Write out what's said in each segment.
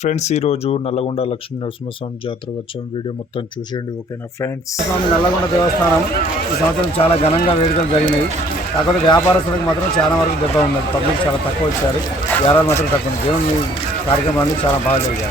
Friends ఈరోజు నల్లగొండ లక్ష్మీ నరసింహస్వామి జాతర వచ్చాం వీడియో మొత్తం చూసేయండి ఓకేనా ఫ్రెండ్స్? స్వామి నల్లగొండ దేవస్థానం ఈ సంవత్సరం చాలా ఘనంగా వేడుకలు జరిగినాయి. కాకపోతే వ్యాపారస్తులకు మాత్రం చాలా వరకు దెబ్బ ఉన్నది. పబ్లిక్ చాలా తక్కువ వచ్చారు. వ్యాపారాలు మాత్రం తక్కువ. దేవుని కార్యక్రమాన్ని చాలా బాగా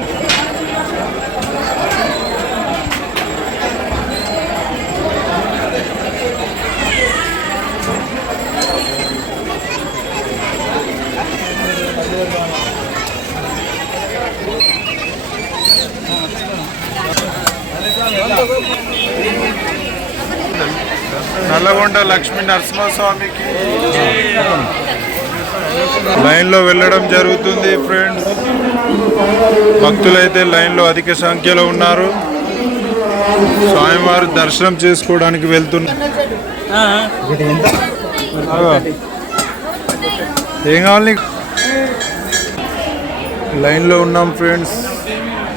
నల్లగొండ లక్ష్మీ నరసింహస్వామికి. లైన్లో వెళ్ళడం జరుగుతుంది ఫ్రెండ్స్. భక్తులైతే లైన్లో అధిక సంఖ్యలో ఉన్నారు. స్వామివారు దర్శనం చేసుకోవడానికి వెళ్తున్నారు. ఏం కావాలి లైన్లో ఉన్నాం ఫ్రెండ్స్.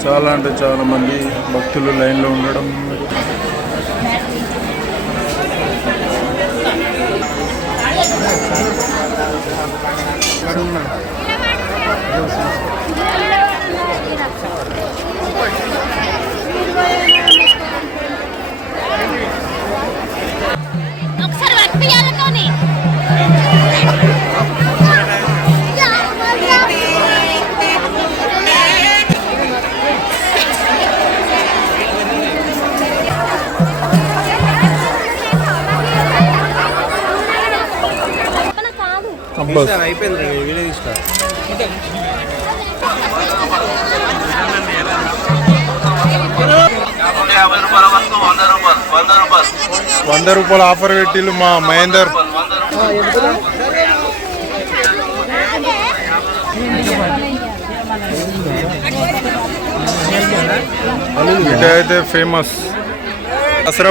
చాలా అంటే చాలా మంది భక్తులు లైన్లో ఉండడం అయిపోయింది వీడియో తీసుకో. వంద రూపాయలు ఆఫర్ పెట్టిల్లు మా మహేందర్. వంద రూపాయలు ఇటు అయితే ఫేమస్ దసరా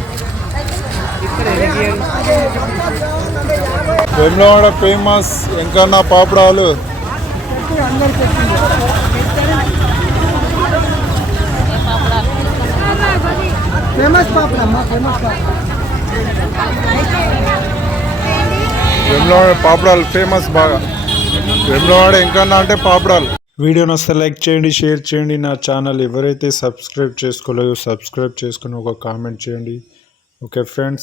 వెమ్లవాడ ఫేమస్ ఎంకన్నా పాపడాలు. వెమ్లవాడ పాపడాలు ఫేమస్ బాగా. వెమ్లవాడ ఎంకన్నా అంటే పాపడాలు. వీడియో నస్తే లైక్ చేయండి షేర్ చేయండి. నా ఛానల్ ఎవరైతే సబ్స్క్రైబ్ చేసుకోలేదో సబ్స్క్రైబ్ చేసుకుని ఒక కామెంట్ చేయండి. Okay friends.